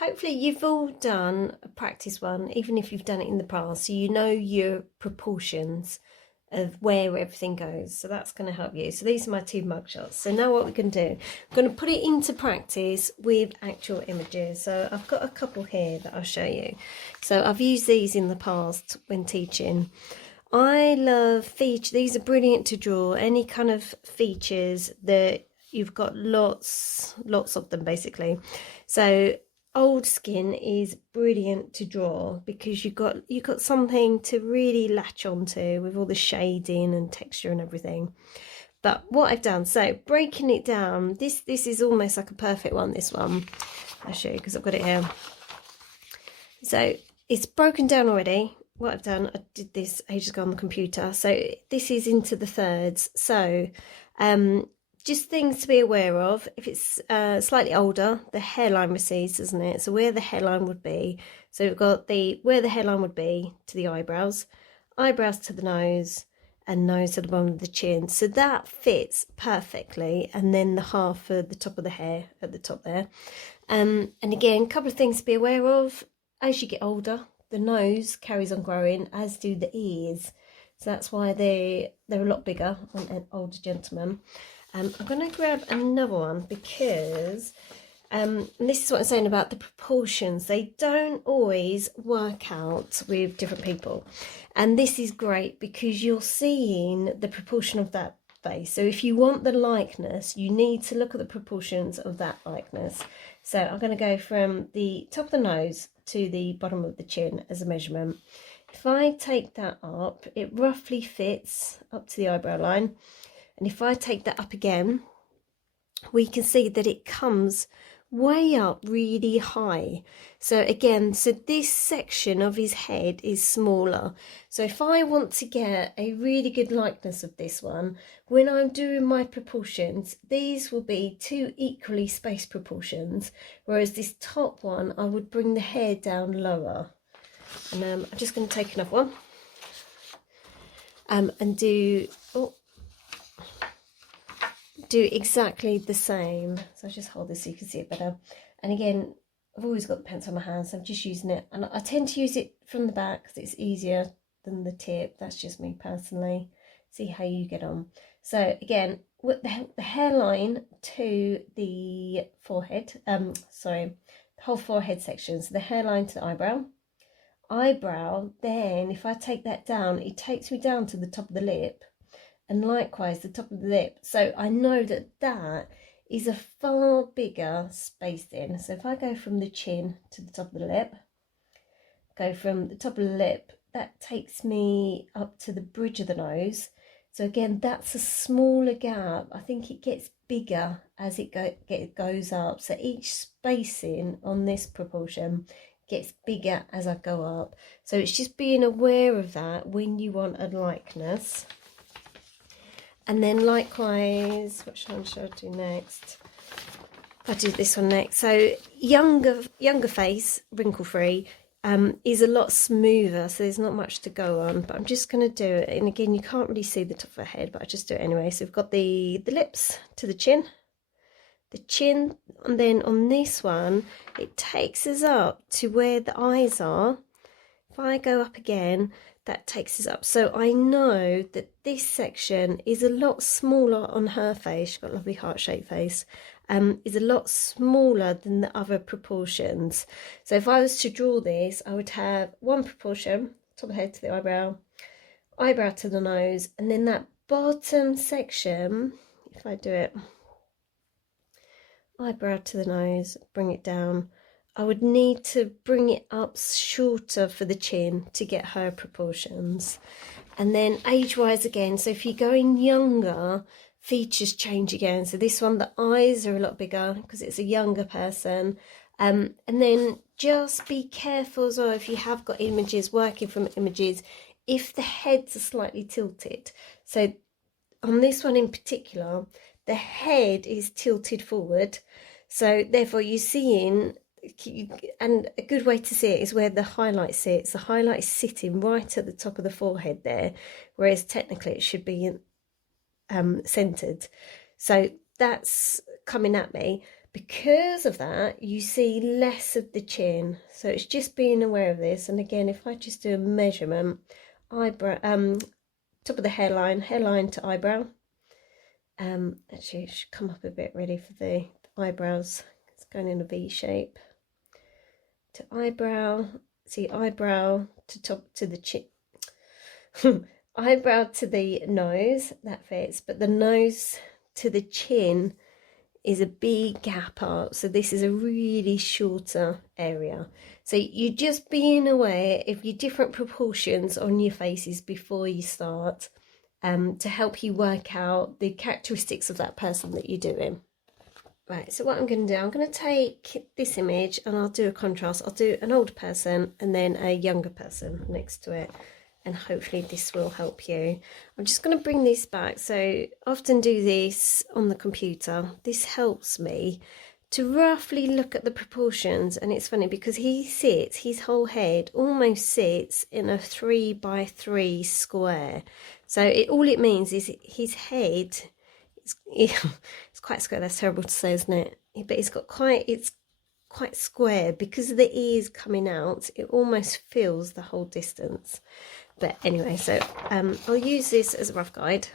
hopefully you've all done a practice one, even if you've done it in the past, so you know your proportions of where everything goes. So that's going to help you. So these are my two mug shots. So now what we're going to do, I'm going to put it into practice with actual images. So I've got a couple here that I'll show you. So I've used these in the past when teaching. I love feature. These are brilliant to draw. Any kind of features that you've got lots of them basically. So old skin is brilliant to draw because you've got something to really latch onto with all the shading and texture and everything. But what I've done, so breaking it down, this is almost like a perfect one. This one I'll show you because I've got it here. So it's broken down already. What I've done, I did this ages ago on the computer. So this is into the thirds. So just things to be aware of. If it's slightly older, the hairline recedes, doesn't it? So where the hairline would be. So we've got where the hairline would be to the eyebrows, eyebrows to the nose, and nose to the bottom of the chin. So that fits perfectly. And then the half for the top of the hair at the top there. And again, a couple of things to be aware of. As you get older, the nose carries on growing, as do the ears. So that's why they're a lot bigger on an older gentleman. I'm going to grab another one because and this is what I'm saying about the proportions. They don't always work out with different people. And this is great because you're seeing the proportion of that face. So if you want the likeness, you need to look at the proportions of that likeness. So I'm going to go from the top of the nose to the bottom of the chin as a measurement. If I take that up, it roughly fits up to the eyebrow line. And if I take that up again, we can see that it comes way up really high. So again, so this section of his head is smaller. So if I want to get a really good likeness of this one, when I'm doing my proportions, these will be two equally spaced proportions, whereas this top one, I would bring the hair down lower. And I'm just going to take another one and do exactly the same. So I'll just hold this so you can see it better. And again, I've always got the pencil in my hand, so I'm just using it. And I tend to use it from the back because it's easier than the tip. That's just me personally. See how you get on. So again, with the hairline to the forehead, the whole forehead section. So the hairline to the eyebrow, then if I take that down, it takes me down to the top of the lip. And likewise, the top of the lip. So I know that that is a far bigger spacing. So if I go from the chin to the top of the lip, go from the top of the lip, that takes me up to the bridge of the nose. So again, that's a smaller gap. I think it gets bigger as it goes up. So each spacing on this proportion gets bigger as I go up. So it's just being aware of that when you want a likeness. And then likewise, which one should I do next? I'll do this one next. So younger face, wrinkle free, is a lot smoother. So there's not much to go on, but I'm just going to do it. And again, you can't really see the top of her head, but I just do it anyway. So we've got the lips to the chin, and then on this one, it takes us up to where the eyes are. If I go up again, that takes us up. So I know that this section is a lot smaller on her face. She's got a lovely heart-shaped face. Is a lot smaller than the other proportions. So if I was to draw this, I would have one proportion, top of the head to the eyebrow, eyebrow to the nose, and then that bottom section, if I do it, eyebrow to the nose, bring it down, I would need to bring it up shorter for the chin to get her proportions. And then age-wise again, so if you're going younger, features change again. So this one, the eyes are a lot bigger because it's a younger person. And then just be careful as well if you have got images, working from images, if the heads are slightly tilted. So on this one in particular, the head is tilted forward. So therefore you're seeing, and a good way to see it is where the highlight sits. The highlight is sitting right at the top of the forehead there, whereas technically it should be centered. So that's coming at me. Because of that, you see less of the chin. So it's just being aware of this. And again, if I just do a measurement, eyebrow, top of the hairline to eyebrow. Actually, it should come up a bit ready for the eyebrows. It's going in a V shape. To eyebrow, see eyebrow to top to the chin. Eyebrow to the nose, that fits, but the nose to the chin is a big gap up, so this is a really shorter area. So you're just being aware of your different proportions on your faces before you start, to help you work out the characteristics of that person that you're doing. Right, so what I'm going to do, I'm going to take this image and I'll do a contrast. I'll do an older person and then a younger person next to it, and hopefully this will help you. I'm just going to bring this back. So I often do this on the computer. This helps me to roughly look at the proportions, and it's funny because his whole head almost sits in a 3x3 square. So all it means is his head, it's quite square. That's terrible to say, isn't it? But it's quite square because of the ears coming out. It almost fills the whole distance. But anyway, so I'll use this as a rough guide.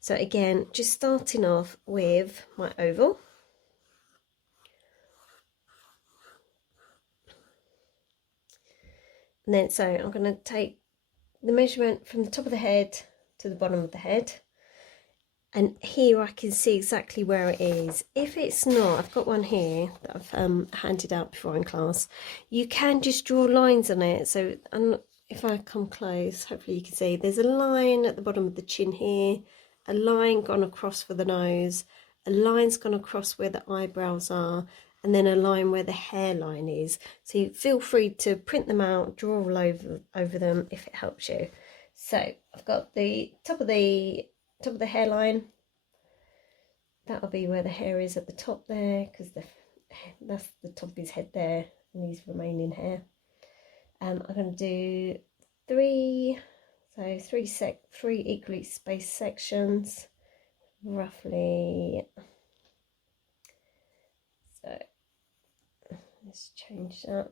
So again, just starting off with my oval. And then, so I'm going to take the measurement from the top of the head to the bottom of the head. And here I can see exactly where it is. If it's not, I've got one here that I've handed out before in class. You can just draw lines on it. So if I come close, hopefully you can see there's a line at the bottom of the chin here, a line gone across for the nose, a line's gone across where the eyebrows are, and then a line where the hairline is. So you feel free to print them out, draw all over them if it helps you. So I've got the top of the hairline. That'll be where the hair is at the top there, because that's the top of his head there, and his remaining hair. I'm going to do three equally spaced sections, roughly. So let's change that.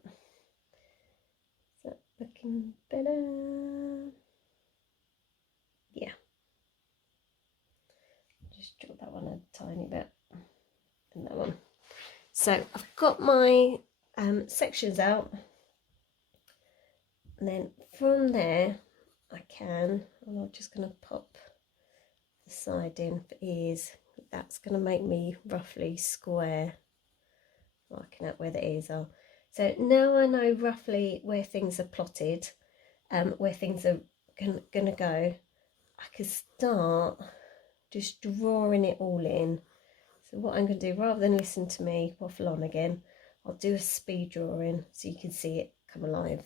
Is that looking better? Yeah. Just draw that one a tiny bit, and that one. So I've got my sections out, and then from there I'm just going to pop the side in for ears. That's going to make me roughly square, marking out where the ears are. So now I know roughly where things are plotted, where things are going to go. I can start just drawing it all in. So what I'm going to do, rather than listen to me waffle on again, I'll do a speed drawing so you can see it come alive.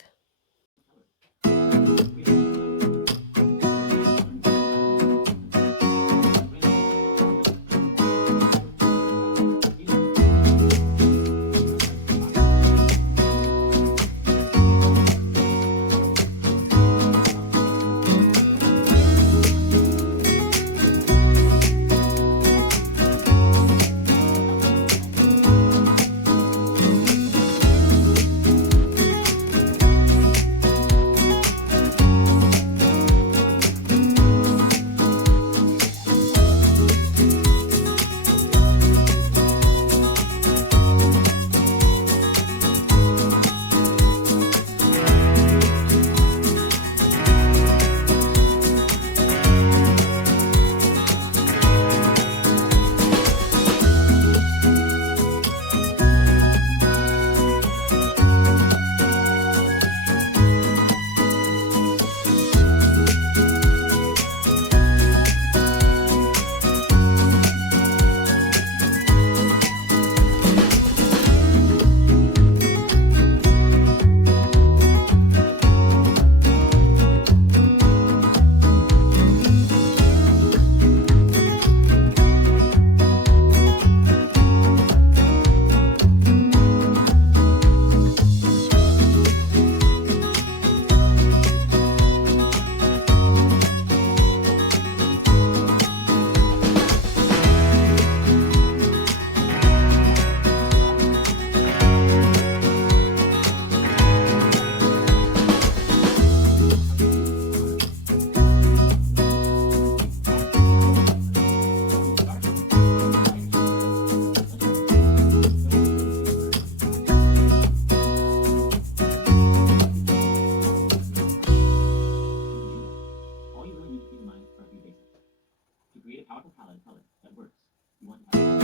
powerful palette color that works. You want to have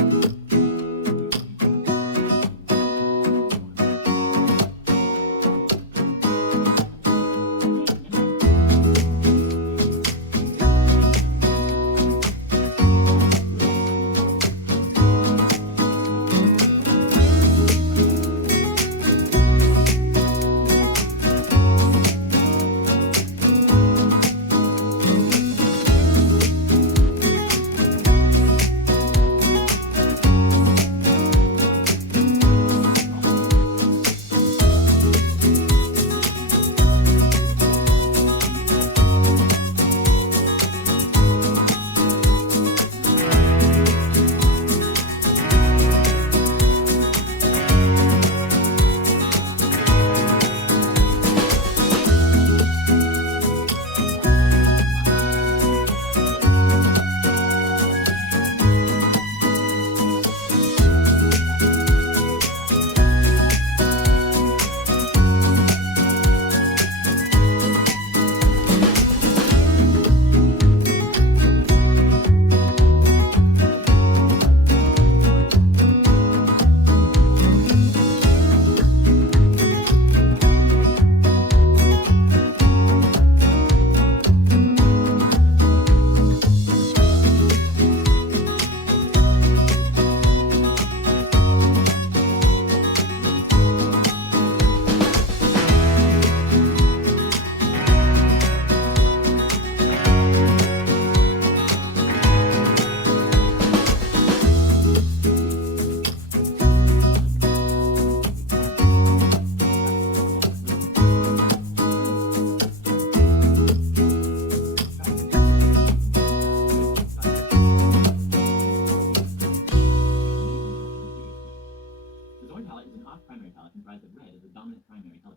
primary palette comprised of red as the dominant primary color.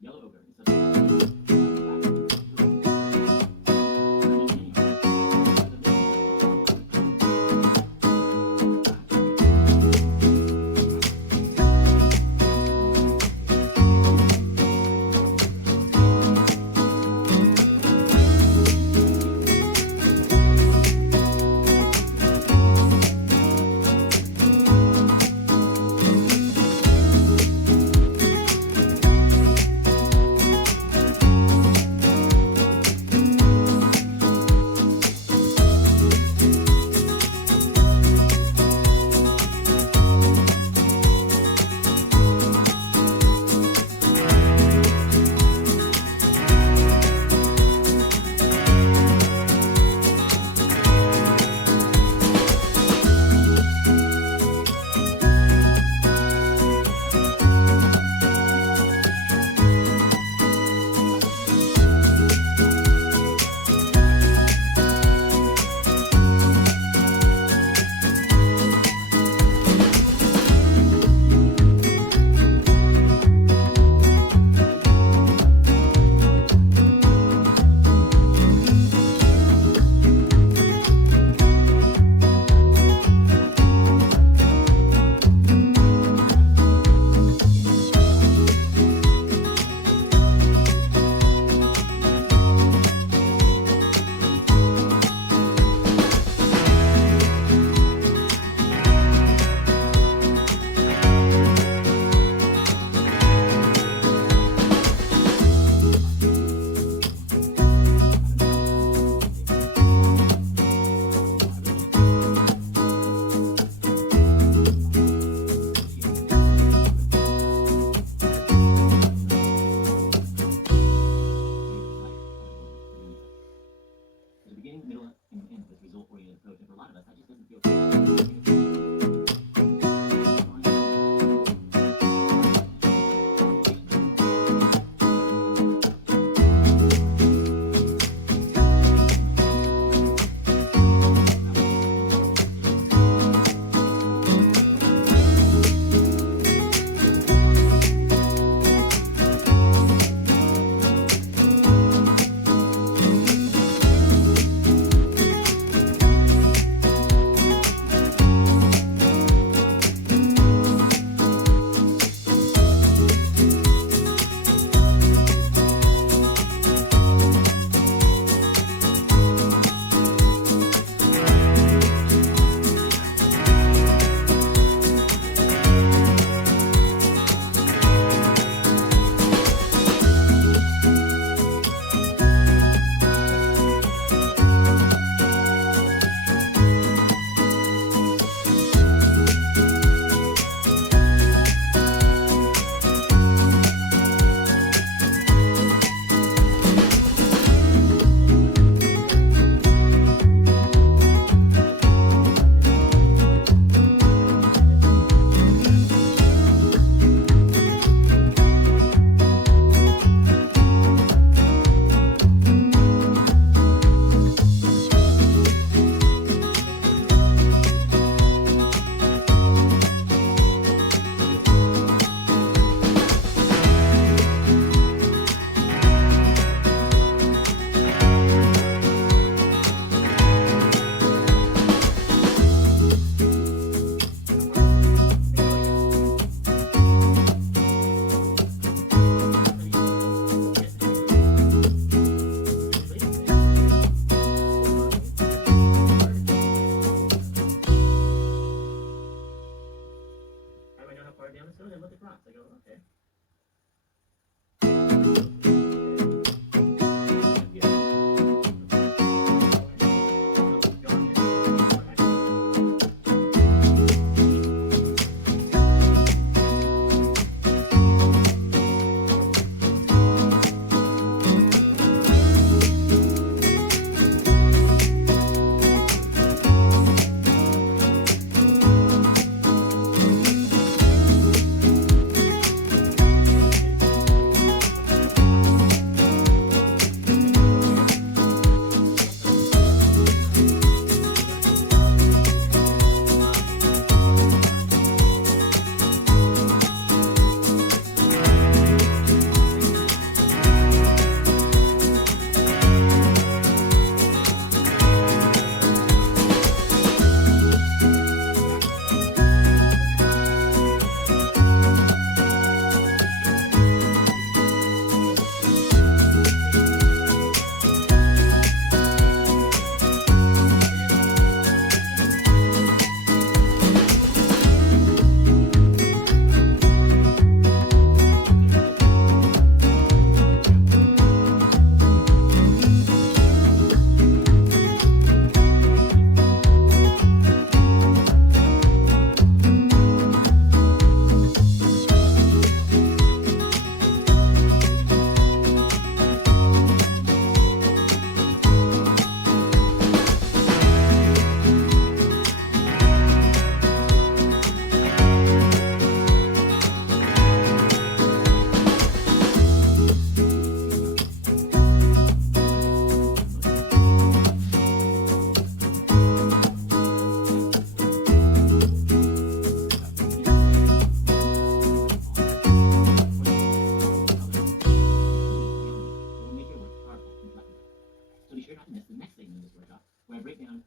Yellow ochre is such breakdown